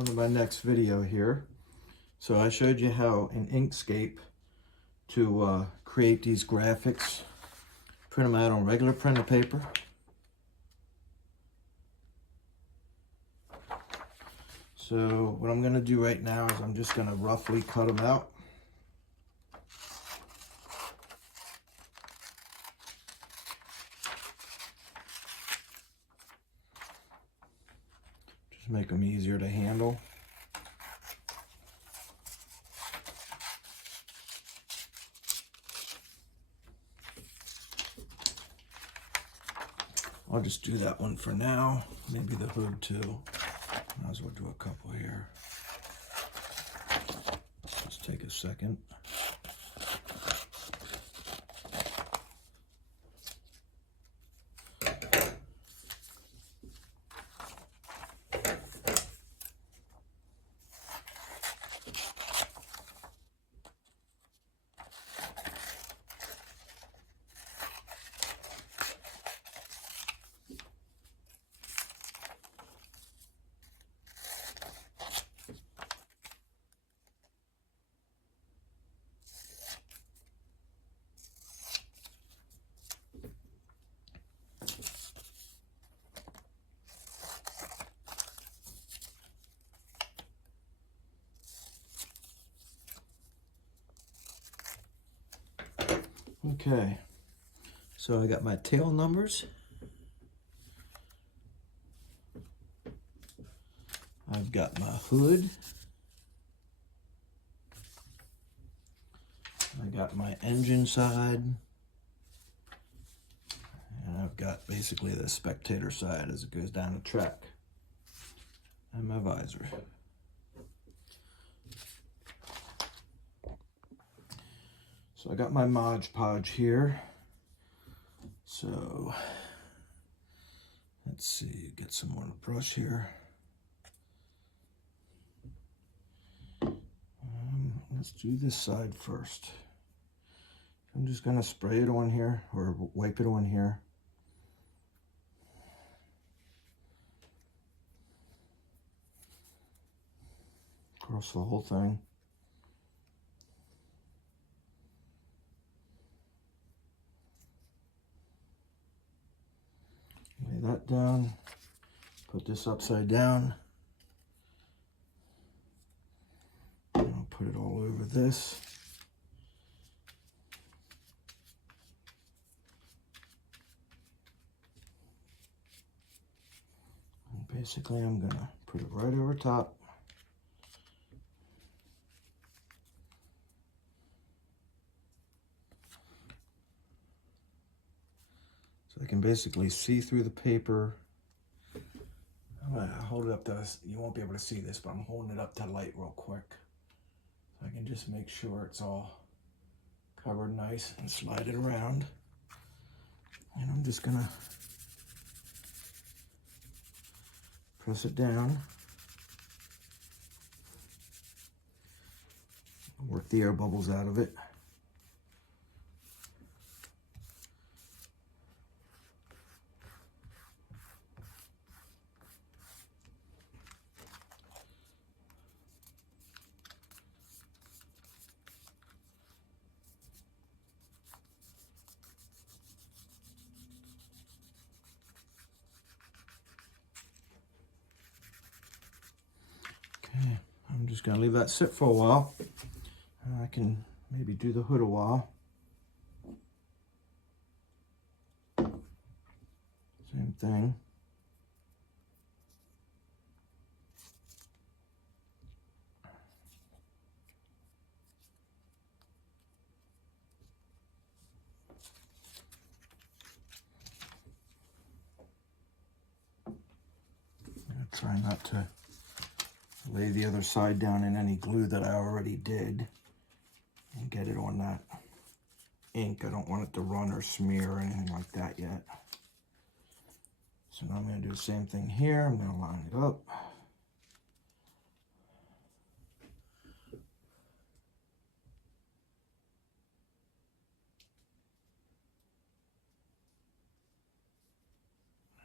on to my next video here. So I showed you how in Inkscape to create these graphics, print them out on regular printer paper. So what I'm going to do right now is I'm just going to roughly cut them out. Just make them easier to handle. I'll just do that one for now. Maybe the hood too. Might as well do a couple here. Just take a second. Okay, so I got my tail numbers. I've got my hood. I got my engine side. And I've got basically the spectator side as it goes down the track. And my visor. So I got my Modge Podge here. So let's see, get some more brush here. Let's do this side first. I'm just gonna spray it on here or wipe it on here. Across the whole thing. Lay that down, put this upside down, and I'll put it all over this. And basically I'm gonna put it right over top. I can basically see through the paper. I'm gonna hold it up to this. You won't be able to see this, but I'm holding it up to light real quick. So I can just make sure it's all covered nice and slide it around. And I'm just gonna press it down. Work the air bubbles out of it. Okay, I'm just gonna leave that sit for a while. I can maybe do the hood a while. Same thing. Try not to lay the other side down in any glue that I already did and get it on that ink. I don't want it to run or smear or anything like that yet. So now I'm going to do the same thing here. I'm going to line it up.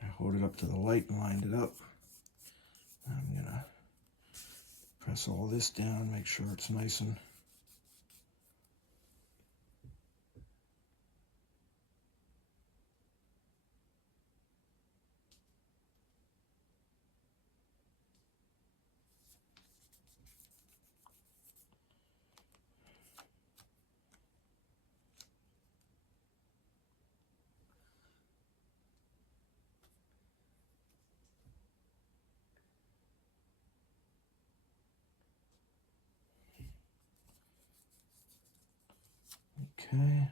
I hold it up to the light and lined it up. I'm going to press all this down, make sure it's nice and okay.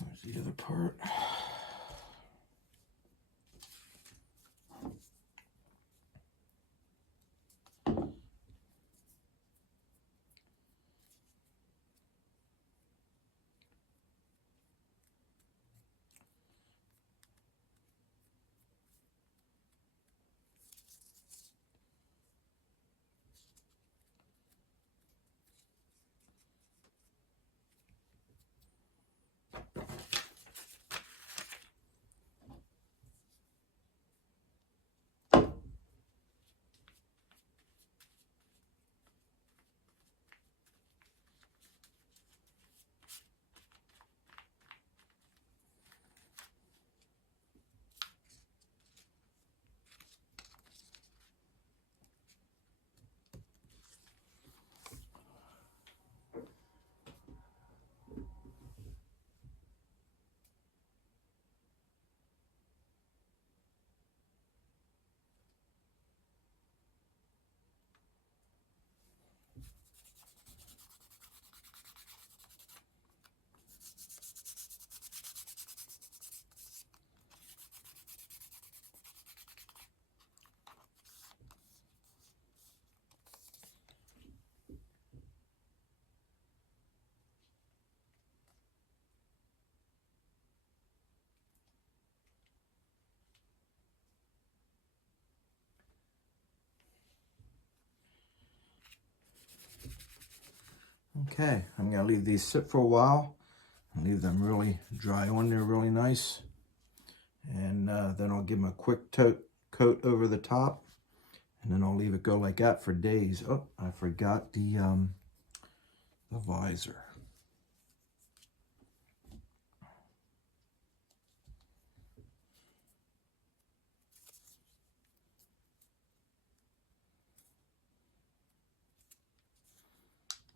There's the other part. Okay, I'm going to leave these sit for a while and leave them really dry on there really nice. And then I'll give them a quick coat over the top, and then I'll leave it go like that for days. Oh, I forgot the visor.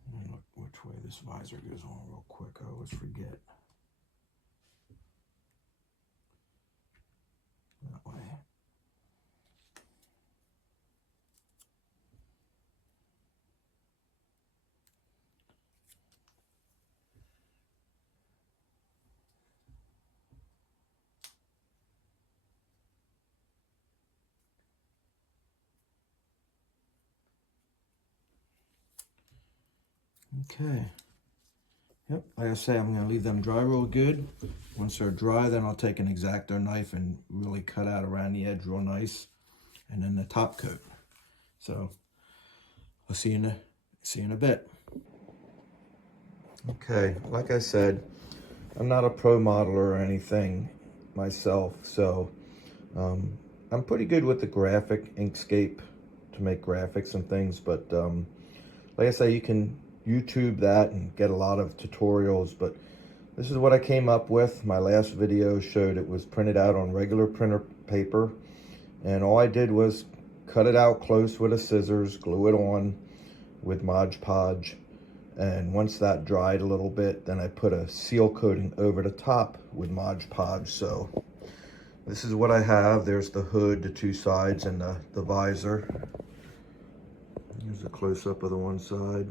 Let me look which way this visor goes on real quick. I always forget. That way. Okay. Yep, like I say, I'm going to leave them dry real good. Once they're dry, then I'll take an X-Acto knife and really cut out around the edge real nice. And then the top coat. So, I'll see you in a bit. Okay, like I said, I'm not a pro modeler or anything myself, so I'm pretty good with the graphic Inkscape to make graphics and things, but like I say, you can YouTube that and get a lot of tutorials, but this is what I came up with. My last video showed it was printed out on regular printer paper, and all I did was cut it out close with a scissors, glue it on with Modge Podge, and once that dried a little bit, then I put a seal coating over the top with Modge Podge. So this is what I have. There's the hood, the two sides, and the visor. Here's a close-up of the one side.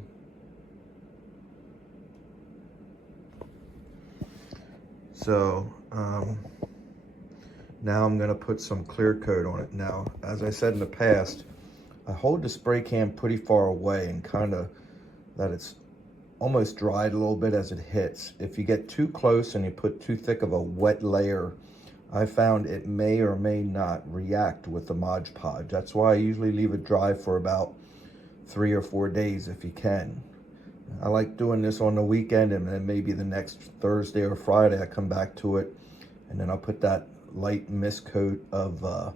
So now I'm going to put some clear coat on it. Now, as I said in the past, I hold the spray can pretty far away and kind of that it's almost dried a little bit as it hits. If you get too close and you put too thick of a wet layer, I found it may or may not react with the Modge Podge. That's why I usually leave it dry for about 3 or 4 days if you can. I like doing this on the weekend, and then maybe the next Thursday or Friday I come back to it, and then I'll put that light mist coat of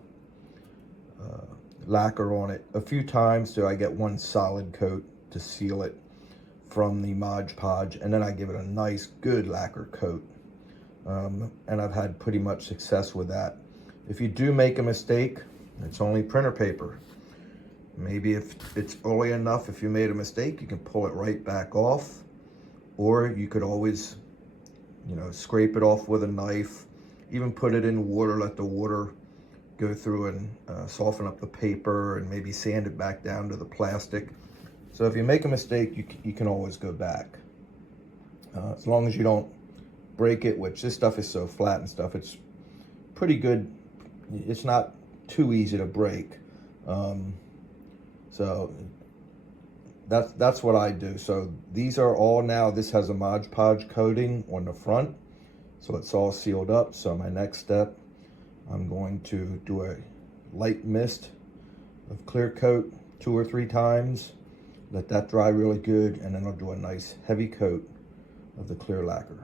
lacquer on it a few times so I get one solid coat to seal it from the Modge Podge, and then I give it a nice good lacquer coat. And I've had pretty much success with that. If you do make a mistake, it's only printer paper. Maybe if it's early enough, if you made a mistake, you can pull it right back off, or you could always, you know, scrape it off with a knife, even put it in water, let the water go through and soften up the paper, and maybe sand it back down to the plastic. So if you make a mistake, you can always go back. As long as you don't break it, which this stuff is so flat and stuff, it's pretty good. It's not too easy to break. So that's what I do. So these are all now, this has a Modge Podge coating on the front, so it's all sealed up. So my next step, I'm going to do a light mist of clear coat 2 or 3 times, let that dry really good, and then I'll do a nice heavy coat of the clear lacquer.